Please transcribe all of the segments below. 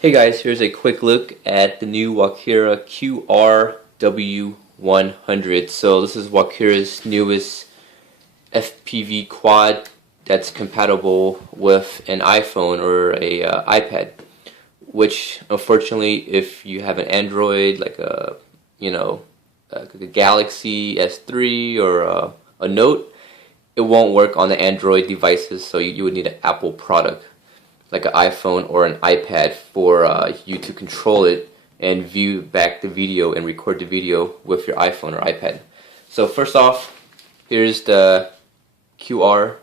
Hey guys, here's a quick look at the new Walkera QR W100. So this is Walkera's newest FPV quad that's compatible with an iPhone or a iPad. Which, unfortunately, if you have an Android like like a Galaxy S3 or a Note, it won't work on the Android devices. So you would need an Apple product, like an iPhone or an iPad, for you to control it and view back the video and record the video with your iPhone or iPad. So first off, here's the QR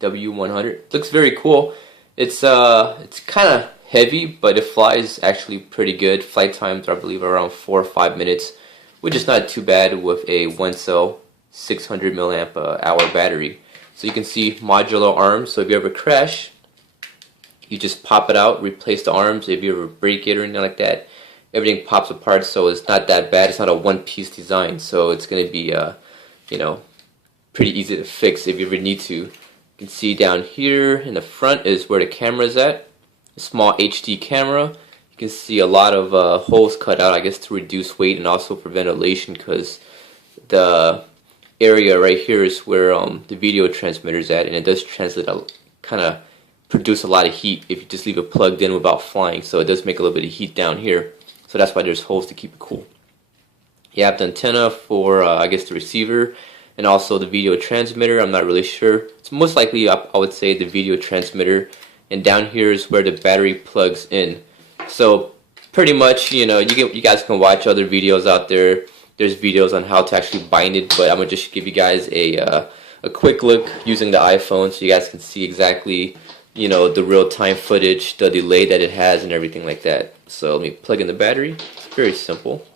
W100. Looks very cool. It's kind of heavy, but it flies actually pretty good. Flight times are, I believe, around 4 or 5 minutes, which is not too bad with a one cell 600 milliamp hour battery. So you can see modular arms. So if you ever crash, you just pop it out, replace the arms. If you ever break it or anything like that, everything pops apart. So it's not that bad. It's not a one-piece design. So it's going to be, pretty easy to fix if you ever need to. You can see down here in the front is where the camera is at. A small HD camera. You can see a lot of holes cut out, I guess, to reduce weight and also for ventilation, because the area right here is where the video transmitter is at, and it does translate kind of produce a lot of heat if you just leave it plugged in without flying. So it does make a little bit of heat down here. So that's why there's holes to keep it cool. You have the antenna for I guess the receiver, and also the video transmitter. I'm not really sure. It's most likely, I would say, the video transmitter. And down here is where the battery plugs in. So pretty much, you guys can watch other videos out there. There's videos on how to actually bind it, but I'm gonna just give you guys a quick look using the iPhone so you guys can see exactly, the real-time footage, the delay that it has, and everything like that. So let me plug in the battery. Very simple.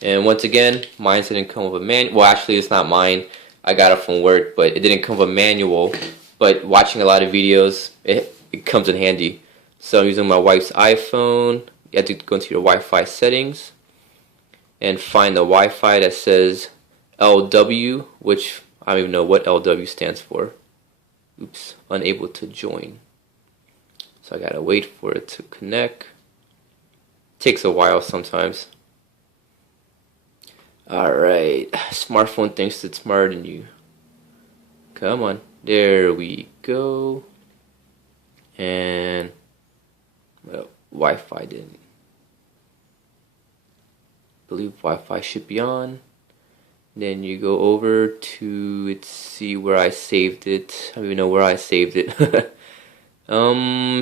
And once again, mine didn't come with a manual. Well, actually, it's not mine. I got it from work, but it didn't come with a manual. But watching a lot of videos, it comes in handy. So I'm using my wife's iPhone. You have to go into your Wi-Fi settings and find the Wi-Fi that says LW, which I don't even know what LW stands for. Oops, unable to join. So I gotta wait for it to connect. Takes a while sometimes. Alright, smartphone thinks it's smarter than you. Come on, there we go. And, well, Wi-Fi didn't. I believe Wi-Fi should be on. Then you go over to, let's see where I saved it. I don't even know where I saved it.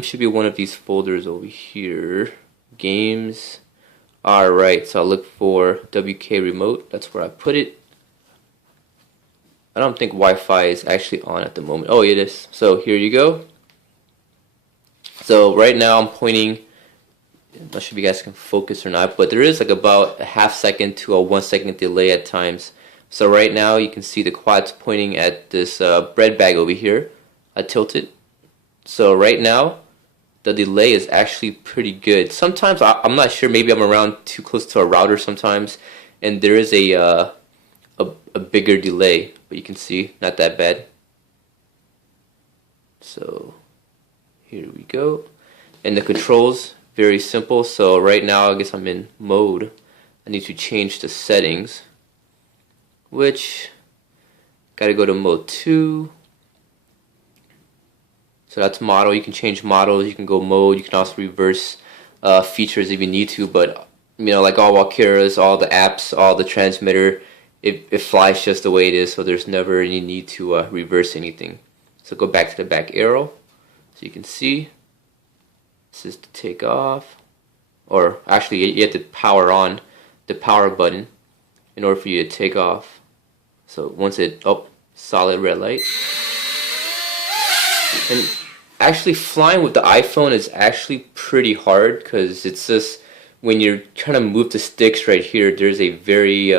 Should be one of these folders over here. Games. Alright, so I'll look for WK remote. That's where I put it. I don't think Wi-Fi is actually on at the moment. Oh, it is. So here you go. So right now I'm pointing. I'm not sure if you guys can focus or not, but there is like about a half second to a 1 second delay at times. So right now you can see the quad's pointing at this bread bag over here. I tilt it. So right now the delay is actually pretty good. Sometimes I'm not sure, maybe I'm around too close to a router sometimes, and there is a bigger delay, but you can see not that bad. So here we go. And the controls, very simple. So right now I guess I'm in mode. I need to change the settings, which gotta go to mode 2. So that's model. You can change models, you can go mode, you can also reverse features if you need to, but like all Walkeras, all the apps, all the transmitter, it flies just the way it is, so there's never any need to reverse anything. So go back to the back arrow, so you can see this is to take off, or actually you have to power on the power button in order for you to take off. So once solid red light. And actually flying with the iPhone is actually pretty hard, because it's just when you're trying to move the sticks right here, there's a very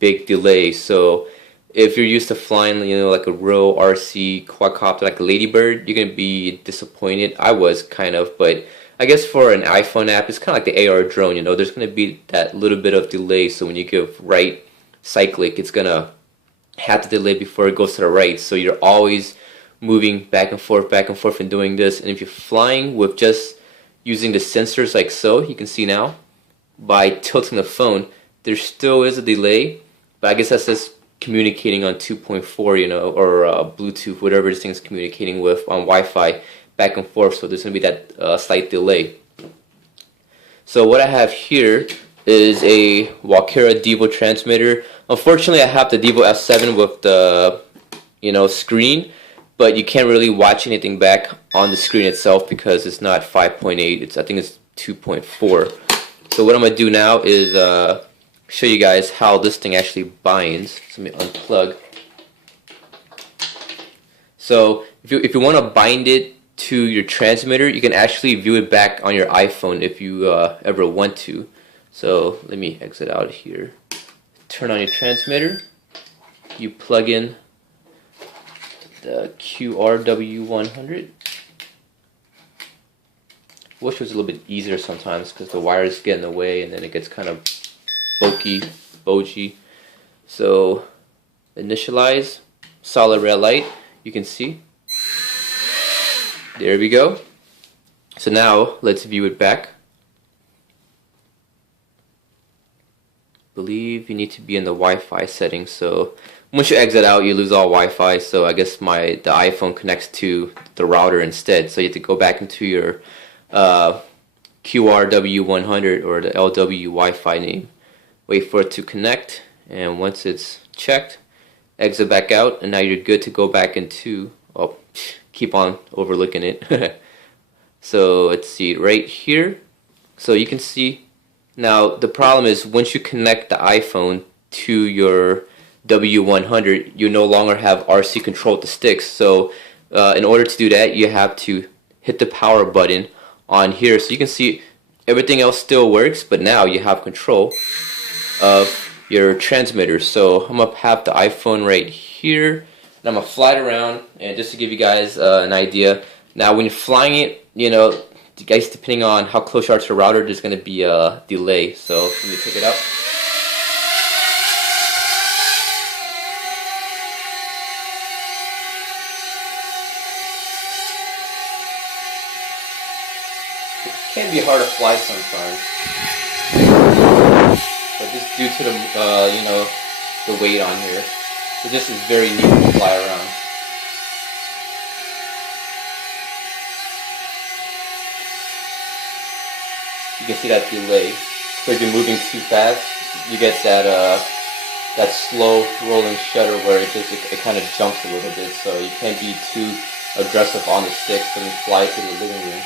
big delay. So if you're used to flying, like a real RC quadcopter, like a Ladybird, you're gonna be disappointed. I was kind of, but I guess for an iPhone app, it's kind of like the AR drone. There's gonna be that little bit of delay. So when you give right cyclic, it's gonna have to delay before it goes to the right. So you're always moving back and forth and doing this. And if you're flying with just using the sensors like so, you can see now by tilting the phone, there still is a delay, but I guess that's just communicating on 2.4, you know, or Bluetooth, whatever this thing's communicating with on Wi-Fi, back and forth. So there's gonna be that slight delay. So what I have here is a Walkera Devo transmitter. Unfortunately, I have the Devo F7 with the, you know, screen, but you can't really watch anything back on the screen itself because it's not 5.8. I think it's 2.4. So what I'm gonna do now is show you guys how this thing actually binds. So let me unplug. So if you want to bind it to your transmitter, you can actually view it back on your iPhone if you ever want to. So let me exit out here. Turn on your transmitter. You plug in the QR W100. Wish it was a little bit easier sometimes because the wires get in the way and then it gets kind of bogy. So initialize, solid red light, you can see. There we go. So now let's view it back. Believe you need to be in the Wi-Fi settings. So once you exit out, you lose all Wi-Fi. So I guess the iPhone connects to the router instead. So you have to go back into your QR W100 or the LW Wi-Fi name. Wait for it to connect, and once it's checked, exit back out, and now you're good to go back into. Oh, keep on overlooking it. So let's see right here. So you can see now the problem is once you connect the iPhone to your W100, you no longer have RC control with the sticks. So in order to do that, you have to hit the power button on here. So you can see everything else still works, but now you have control of your transmitter. So I'm gonna have the iPhone right here, and I'm gonna fly it around. And just to give you guys an idea, now when you're flying it, you know, guys, depending on how close you are to the router, there's gonna be a delay. So let me pick it up. It can be hard to fly sometimes, but just due to the you know, the weight on here, it just is very neat to fly around. You can see that delay. So if you're moving too fast, you get that that slow rolling shutter where it kind of jumps a little bit. So you can't be too aggressive on the sticks when you fly to the living room.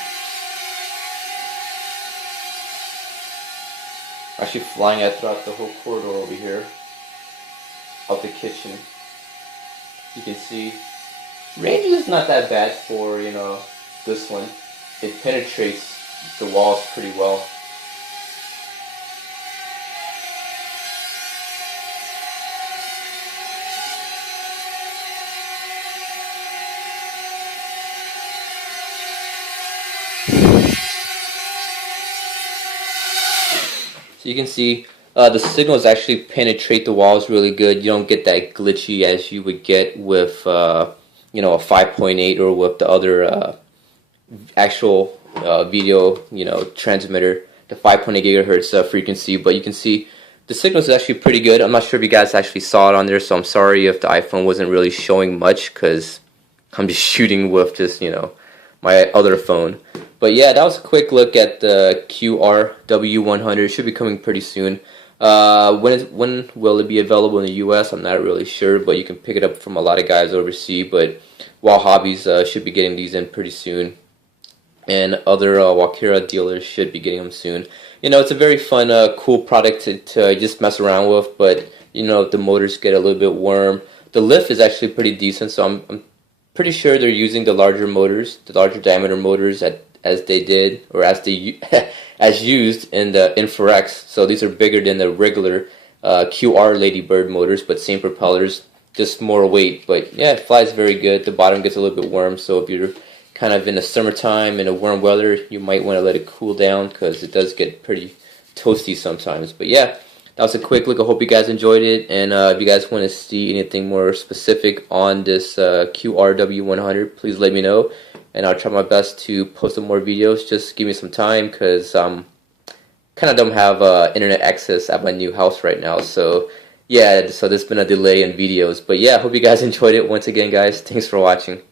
Actually flying it throughout the whole corridor over here, out the kitchen. You can see range is not that bad for, you know, this one. It penetrates the walls pretty well. So you can see the signals actually penetrate the walls really good. You don't get that glitchy as you would get with you know, a 5.8 or with the other actual video, you know, transmitter, the 5.8 gigahertz frequency. But you can see the signals is actually pretty good. I'm not sure if you guys actually saw it on there, so I'm sorry if the iPhone wasn't really showing much because I'm just shooting with just, you know, my other phone. But yeah, that was a quick look at the QR W100. It should be coming pretty soon. When will it be available in the US? I'm not really sure, but you can pick it up from a lot of guys overseas. But Wild Hobbies should be getting these in pretty soon, and other Walkera dealers should be getting them soon. You know, it's a very fun, cool product to just mess around with. But you know, the motors get a little bit warm. The lift is actually pretty decent, so I'm pretty sure they're using the larger motors, the larger diameter motors as they did, or as used in the Infrarex. So these are bigger than the regular QR Ladybird motors, but same propellers, just more weight. But yeah, it flies very good. The bottom gets a little bit warm, so if you're kind of in the summertime in a warm weather, you might want to let it cool down because it does get pretty toasty sometimes. But yeah, that was a quick look. I hope you guys enjoyed it, and if you guys want to see anything more specific on this QRW100, please let me know, and I'll try my best to post some more videos. Just give me some time, because kind of don't have internet access at my new house right now, so yeah, so there's been a delay in videos. But yeah, I hope you guys enjoyed it. Once again, guys, thanks for watching.